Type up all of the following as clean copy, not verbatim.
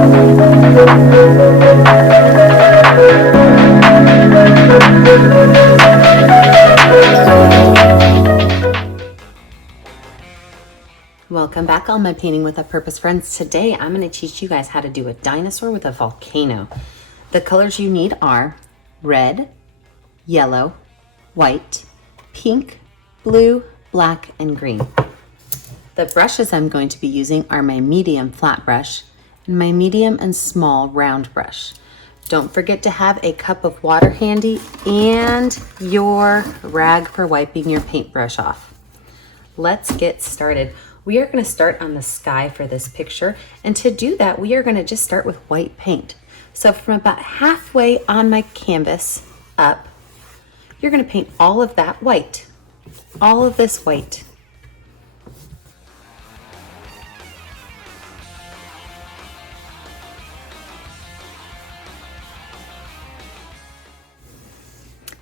Welcome back on my Painting with a Purpose friends. Today I'm going to teach you guys how to do a dinosaur with a volcano. The colors you need are red, yellow, white, pink, blue, black, and green. The brushes I'm going to be using are my medium flat brush and my medium and small round brush. Don't forget to have a cup of water handy and your rag for wiping your paintbrush off. Let's get started. We are going to start on the sky for this picture, and to do that we are going to just start with white paint. So from about halfway on my canvas up, you're going to paint all of that white, all of this white.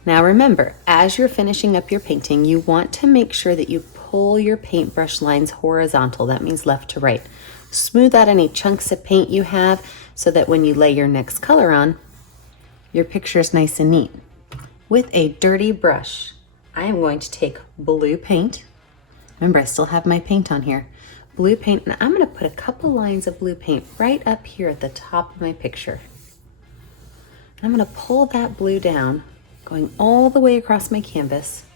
Now remember, as you're finishing up your painting, you want to make sure that you pull your paintbrush lines horizontal. That means left to right. Smooth out any chunks of paint you have so that when you lay your next color on, your picture is nice and neat. With a dirty brush, I am going to take blue paint. Remember, I still have my paint on here. Blue paint, and I'm going to put a couple lines of blue paint right up here at the top of my picture. I'm going to pull that blue down, going all the way across my canvas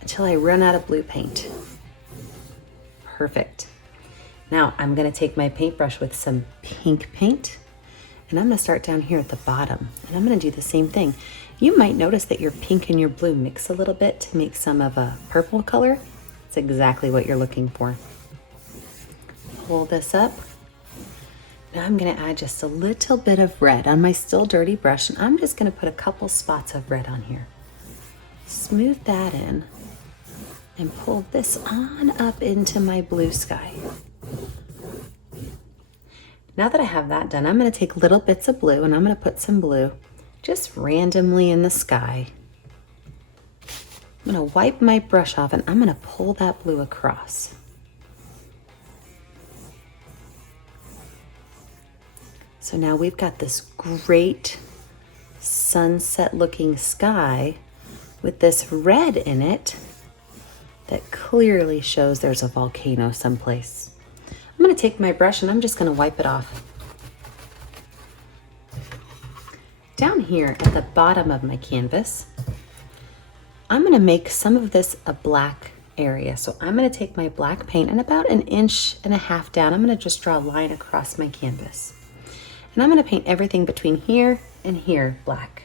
until I run out of blue paint. Perfect. Now I'm going to take my paintbrush with some pink paint, and I'm going to start down here at the bottom, and I'm going to do the same thing. You might notice that your pink and your blue mix a little bit to make some of a purple color. It's exactly what you're looking for. Pull this up. Now I'm going to add just a little bit of red on my still dirty brush, and I'm just going to put a couple spots of red on here. Smooth that in and pull this on up into my blue sky. Now that I have that done, I'm going to take little bits of blue and I'm going to put some blue just randomly in the sky. I'm going to wipe my brush off and I'm going to pull that blue across. So now we've got this great sunset looking sky with this red in it that clearly shows there's a volcano someplace. I'm going to take my brush and I'm just going to wipe it off. Down here at the bottom of my canvas, I'm going to make some of this a black area. So I'm going to take my black paint and about 1.5 inches down, I'm going to just draw a line across my canvas. And I'm going to paint everything between here and here black.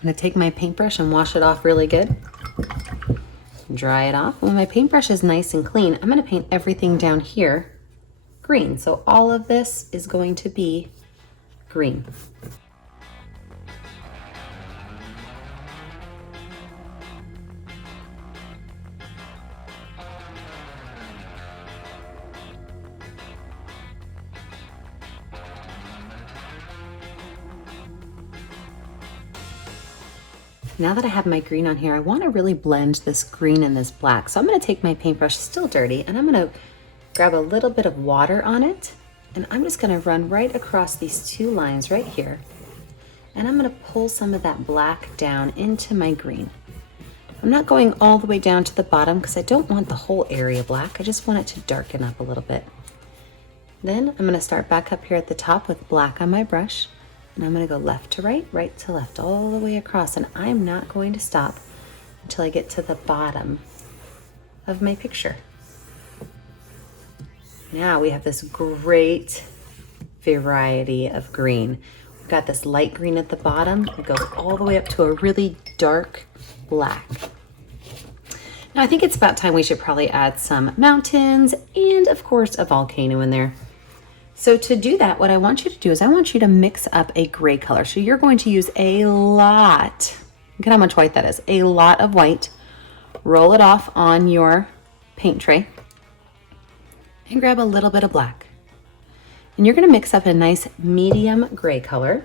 I'm going to take my paintbrush and wash it off really good. Dry it off. When my paintbrush is nice and clean, I'm going to paint everything down here green. So all of this is going to be green. Now that I have my green on here, I want to really blend this green and this black. So I'm going to take my paintbrush, still dirty, and I'm going to grab a little bit of water on it, and I'm just going to run right across these two lines right here. And I'm going to pull some of that black down into my green. I'm not going all the way down to the bottom because I don't want the whole area black. I just want it to darken up a little bit. Then I'm going to start back up here at the top with black on my brush. And I'm going to go left to right, right to left, all the way across. And I'm not going to stop until I get to the bottom of my picture. Now we have this great variety of green. We've got this light green at the bottom. It goes all the way up to a really dark black. Now I think it's about time we should probably add some mountains and of course a volcano in there. So to do that, what I want you to do is I want you to mix up a gray color. So you're going to use a lot, look at how much white that is, a lot of white. Roll it off on your paint tray and grab a little bit of black. And you're gonna mix up a nice medium gray color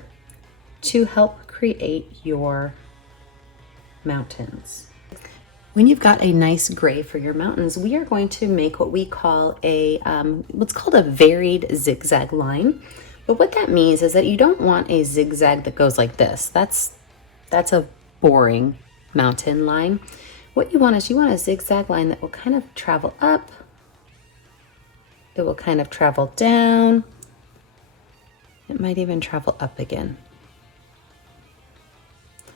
to help create your mountains. When you've got a nice gray for your mountains, we are going to make what we call a, what's called a varied zigzag line. But what that means is that you don't want a zigzag that goes like this. That's a boring mountain line. What you want is you want a zigzag line that will kind of travel up. It will kind of travel down. It might even travel up again.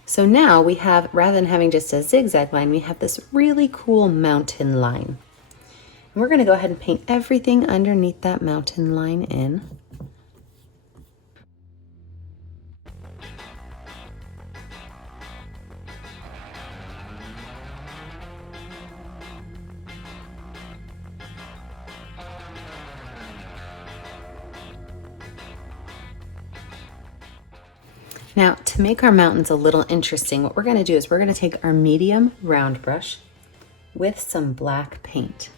So now we have, rather than having just a zigzag line, we have this really cool mountain line. And we're going to go ahead and paint everything underneath that mountain line in. Now, to make our mountains a little interesting, what we're going to do is we're going to take our medium round brush with some black paint.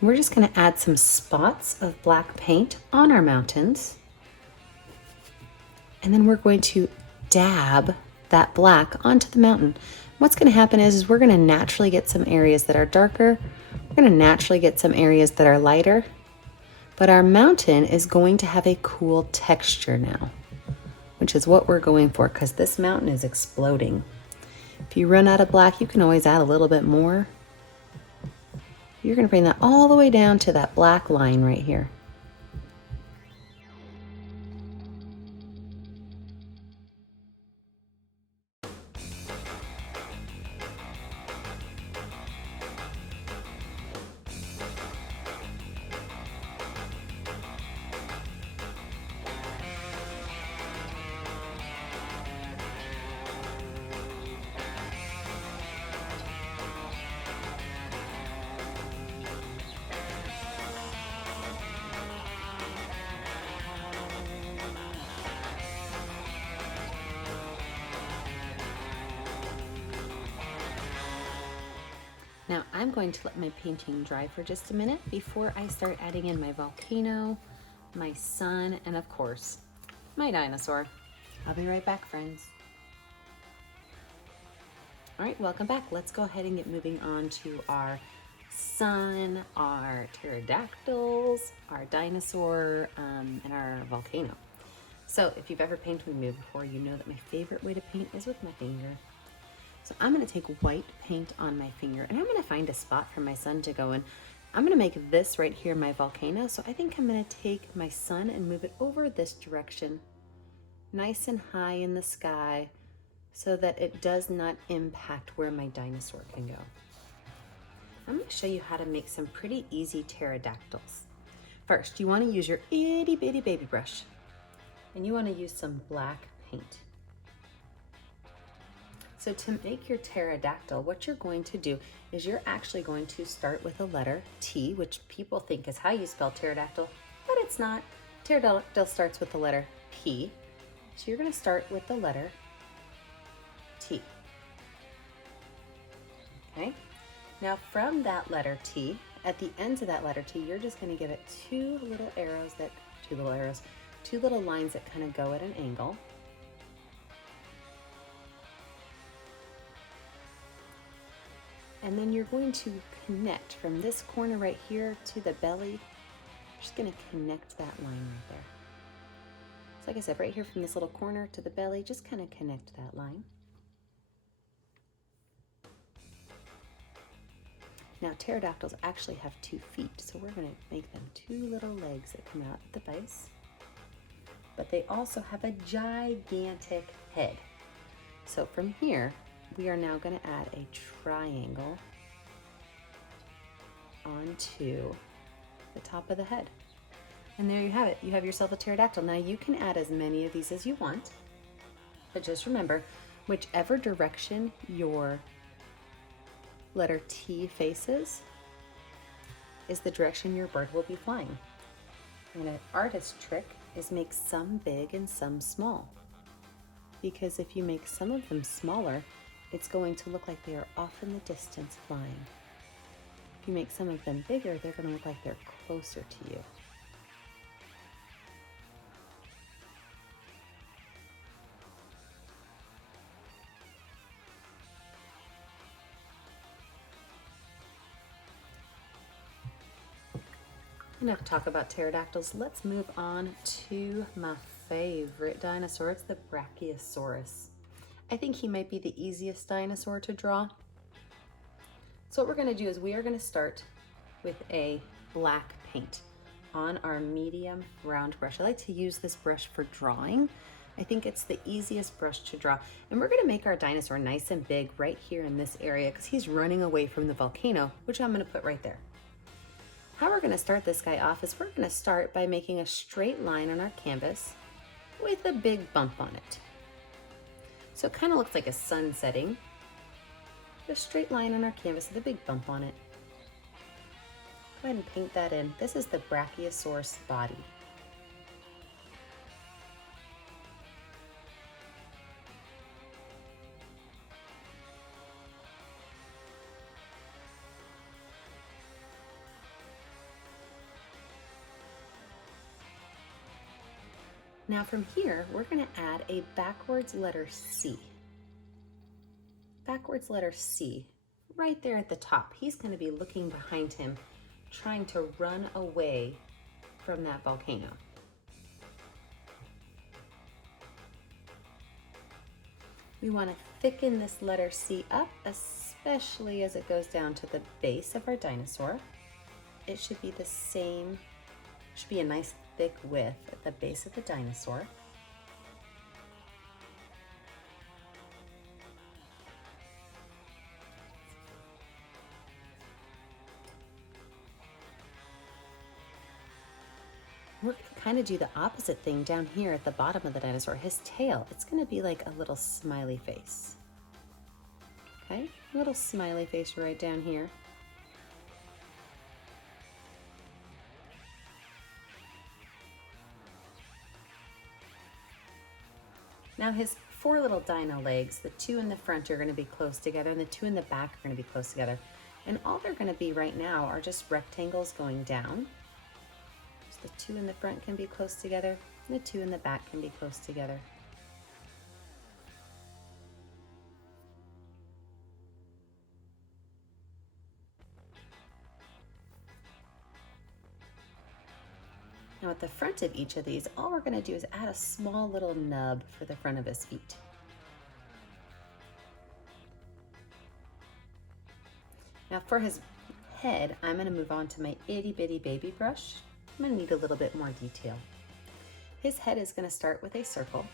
And we're just going to add some spots of black paint on our mountains. And then we're going to dab that black onto the mountain. What's going to happen is we're going to naturally get some areas that are darker. We're going to naturally get some areas that are lighter. But our mountain is going to have a cool texture now, which is what we're going for, because this mountain is exploding. If you run out of black, you can always add a little bit more. You're going to bring that all the way down to that black line right here. Now I'm going to let my painting dry for just a minute before I start adding in my volcano, my sun, and of course, my dinosaur. I'll be right back, friends. All right, welcome back. Let's go ahead and get moving on to our sun, our pterodactyls, our dinosaur, and our volcano. So if you've ever painted with me before, you know that my favorite way to paint is with my finger. So I'm going to take white paint on my finger, and I'm going to find a spot for my sun to go in. I'm going to make this right here my volcano, so I think I'm going to take my sun and move it over this direction, nice and high in the sky, so that it does not impact where my dinosaur can go. I'm going to show you how to make some pretty easy pterodactyls. First, you want to use your itty bitty baby brush, and you want to use some black paint. So to make your pterodactyl, what you're going to do is you're actually going to start with a letter T, which people think is how you spell pterodactyl, but it's not. Pterodactyl starts with the letter P. So you're going to start with the letter T. Okay? Now from that letter T, at the ends of that letter T, you're just going to give it two little lines that kind of go at an angle. And then you're going to connect from this corner right here to the belly. You're just going to connect that line right there. So like I said, right here from this little corner to the belly, just kind of connect that line. Now pterodactyls actually have 2 feet, so we're going to make them 2 little legs that come out at the base. But they also have a gigantic head. So from here, we are now going to add a triangle onto the top of the head. And there you have it. You have yourself a pterodactyl. Now you can add as many of these as you want, but just remember, whichever direction your letter T faces is the direction your bird will be flying. And an artist trick is make some big and some small, because if you make some of them smaller, it's going to look like they are off in the distance flying. If you make some of them bigger, they're going to look like they're closer to you. Enough talk about pterodactyls. Let's move on to my favorite dinosaur. It's the Brachiosaurus. I think he might be the easiest dinosaur to draw. So what we're going to do is we are going to start with a black paint on our medium round brush. I like to use this brush for drawing. I think it's the easiest brush to draw. And we're going to make our dinosaur nice and big right here in this area because he's running away from the volcano, which I'm going to put right there. How we're going to start this guy off is we're going to start by making a straight line on our canvas with a big bump on it. So it kind of looks like a sun setting. A straight line on our canvas with a big bump on it. Go ahead and paint that in. This is the Brachiosaurus body. Now from here, we're going to add a backwards letter C. Backwards letter C, right there at the top. He's going to be looking behind him, trying to run away from that volcano. We want to thicken this letter C up, especially as it goes down to the base of our dinosaur. It should be the same, should be a nice thick width at the base of the dinosaur. We're going to kind of do the opposite thing down here at the bottom of the dinosaur. His tail, it's going to be like a little smiley face. Okay, a little smiley face right down here. Now his four little dino legs, the two in the front are going to be close together and the two in the back are going to be close together. And all they're going to be right now are just rectangles going down. So the two in the front can be close together and the two in the back can be close together. Now at the front of each of these, all we're going to do is add a small little nub for the front of his feet. Now for his head, I'm going to move on to my itty bitty baby brush. I'm going to need a little bit more detail. His head is going to start with a circle.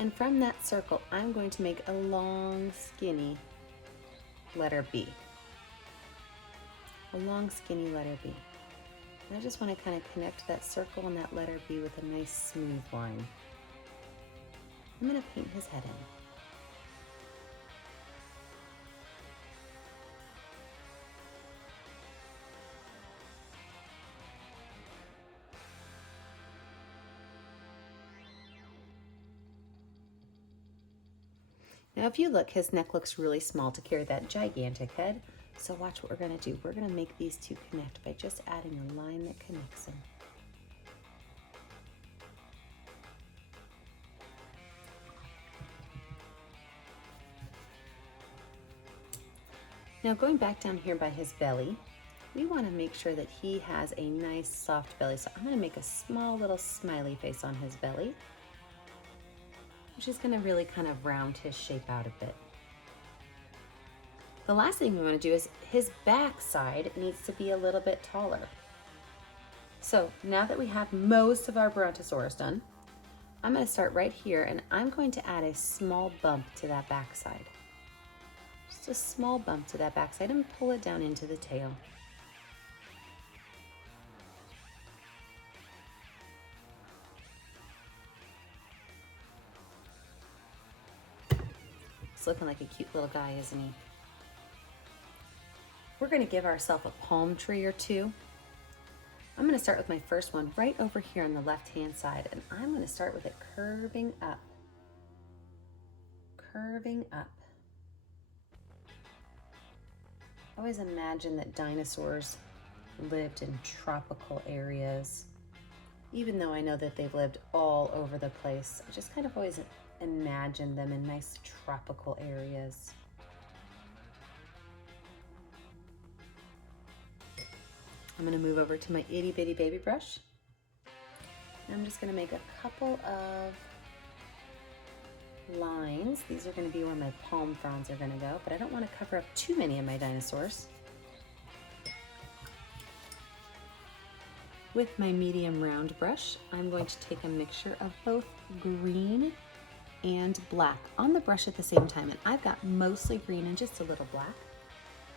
And from that circle, I'm going to make a long, skinny letter B. A long, skinny letter B. And I just want to kind of connect that circle and that letter B with a nice smooth line. I'm going to paint his head in. Now if you look, his neck looks really small to carry that gigantic head. So watch what we're going to do. We're going to make these two connect by just adding a line that connects them. Now going back down here by his belly, we want to make sure that he has a nice soft belly. So I'm going to make a small little smiley face on his belly, which is going to really kind of round his shape out a bit. The last thing we want to do is his back side needs to be a little bit taller. So now that we have most of our Brontosaurus done, I'm going to start right here and I'm going to add a small bump to that back side. Just a small bump to that back side and pull it down into the tail. It's looking like a cute little guy, isn't he? We're going to give ourselves a palm tree or two. I'm going to start with my first one right over here on the left-hand side, and I'm going to start with it curving up. Curving up. I always imagined that dinosaurs lived in tropical areas. Even though I know that they've lived all over the place, I just kind of always imagined them in nice tropical areas. I'm gonna move over to my itty bitty baby brush. And I'm just gonna make a couple of lines. These are gonna be where my palm fronds are gonna go, but I don't wanna cover up too many of my dinosaurs. With my medium round brush, I'm going to take a mixture of both green and black on the brush at the same time. And I've got mostly green and just a little black.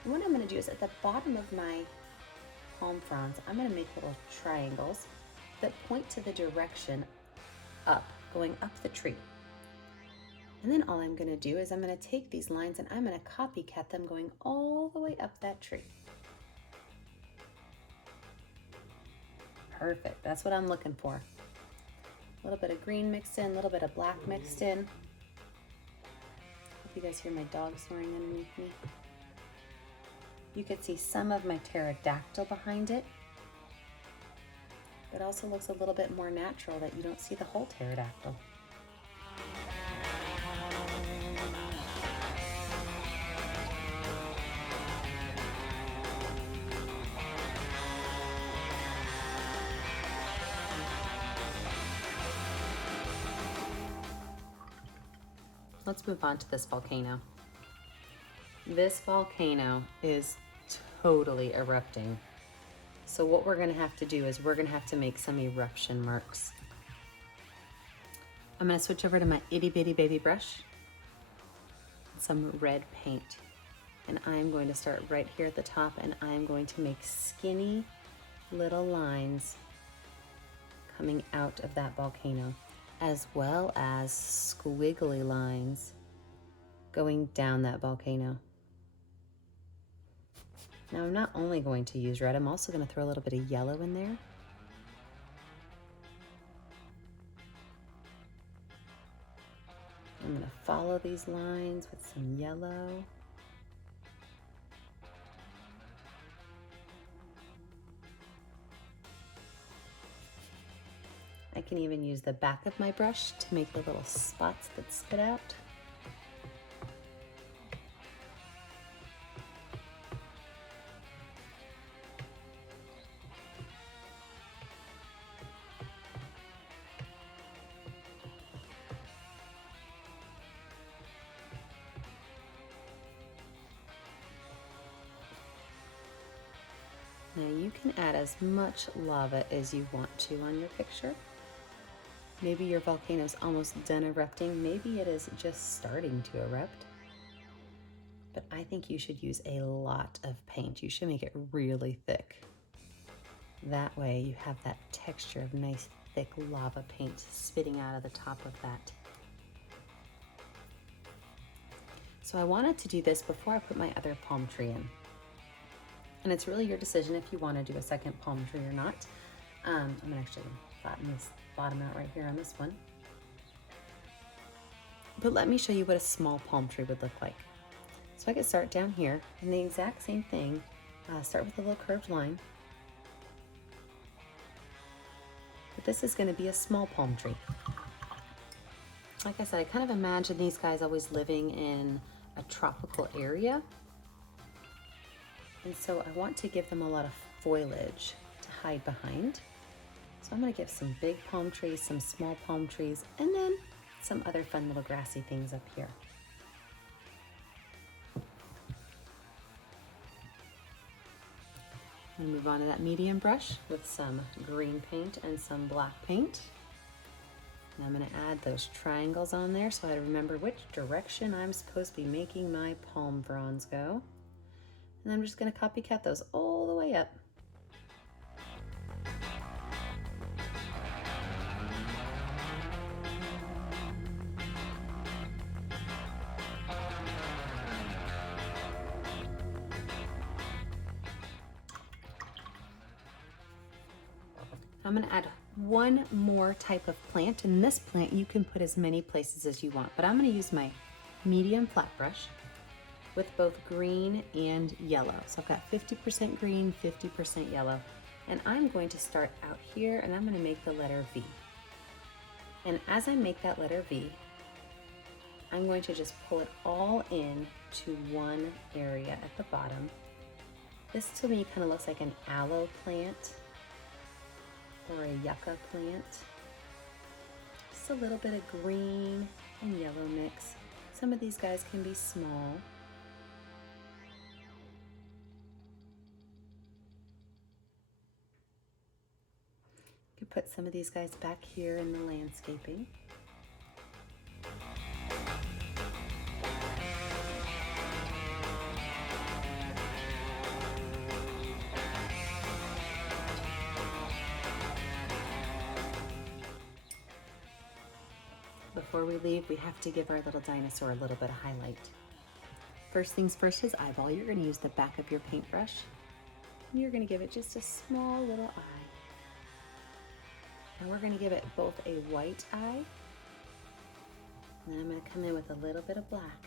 And what I'm gonna do is at the bottom of my palm fronds, I'm gonna make little triangles that point to the direction up, going up the tree. And then all I'm gonna do is I'm gonna take these lines and I'm gonna copycat them going all the way up that tree. Perfect, that's what I'm looking for. A little bit of green mixed in, a little bit of black mixed in. Hope you guys hear my dog snoring underneath me. You could see some of my pterodactyl behind it. It also looks a little bit more natural that you don't see the whole pterodactyl. Let's move on to this volcano. This volcano is totally erupting. So what we're gonna have to do is we're gonna have to make some eruption marks. I'm gonna switch over to my itty bitty baby brush, some red paint. And I'm going to start right here at the top and I'm going to make skinny little lines coming out of that volcano, as well as squiggly lines going down that volcano. Now I'm not only going to use red, I'm also going to throw a little bit of yellow in there. I'm going to follow these lines with some yellow. I can even use the back of my brush to make the little spots that spit out. Now you can add as much lava as you want to on your picture. Maybe your volcano's almost done erupting. Maybe it is just starting to erupt. But I think you should use a lot of paint. You should make it really thick. That way you have that texture of nice thick lava paint spitting out of the top of that. So I wanted to do this before I put my other palm tree in. And it's really your decision if you want to do a second palm tree or not. I'm gonna actually flatten this bottom out right here on this one. But let me show you what a small palm tree would look like. So I could start down here and the exact same thing. Start with a little curved line. But this is gonna be a small palm tree. Like I said, I kind of imagine these guys always living in a tropical area. And so I want to give them a lot of foliage to hide behind. So I'm gonna give some big palm trees, some small palm trees, and then some other fun little grassy things up here. I'm gonna move on to that medium brush with some green paint and some black paint. And I'm gonna add those triangles on there so I remember which direction I'm supposed to be making my palm fronds go. And I'm just gonna copycat those all the way up. I'm gonna add one more type of plant, and this plant you can put as many places as you want, but I'm gonna use my medium flat brush with both green and yellow. So I've got 50% green, 50% yellow. And I'm going to start out here and I'm gonna make the letter V. And as I make that letter V, I'm going to just pull it all in to one area at the bottom. This to me kind of looks like an aloe plant or a yucca plant. Just a little bit of green and yellow mix. Some of these guys can be small. You could put some of these guys back here in the landscaping. Before we leave, we have to give our little dinosaur a little bit of highlight. First things first, his eyeball. You're going to use the back of your paintbrush. And you're going to give it just a small little eye. Now we're going to give it both a white eye, and then I'm going to come in with a little bit of black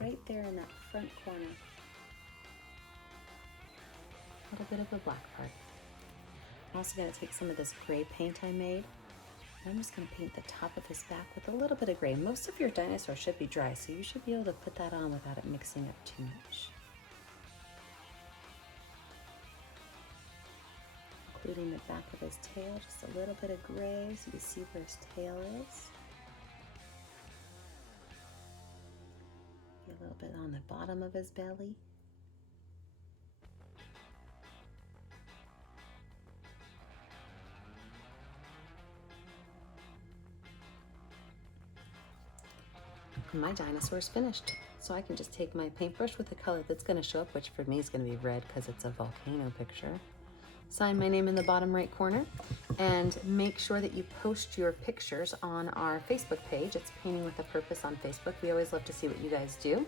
right there in that front corner. A little bit of the black part. I'm also going to take some of this gray paint I made. I'm just going to paint the top of his back with a little bit of gray. Most of your dinosaur should be dry, so you should be able to put that on without it mixing up too much. Including the back of his tail, just a little bit of gray so you can see where his tail is. Get a little bit on the bottom of his belly. My dinosaur's finished. So I can just take my paintbrush with the color that's going to show up, which for me is going to be red because it's a volcano picture. Sign my name in the bottom right corner, and make sure that you post your pictures on our Facebook page. It's Painting with a Purpose on Facebook. We always love to see what you guys do.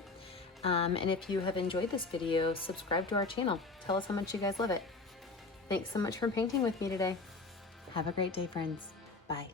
And if you have enjoyed this video, subscribe to our channel. Tell us how much you guys love it. Thanks so much for painting with me today. Have a great day, friends. Bye.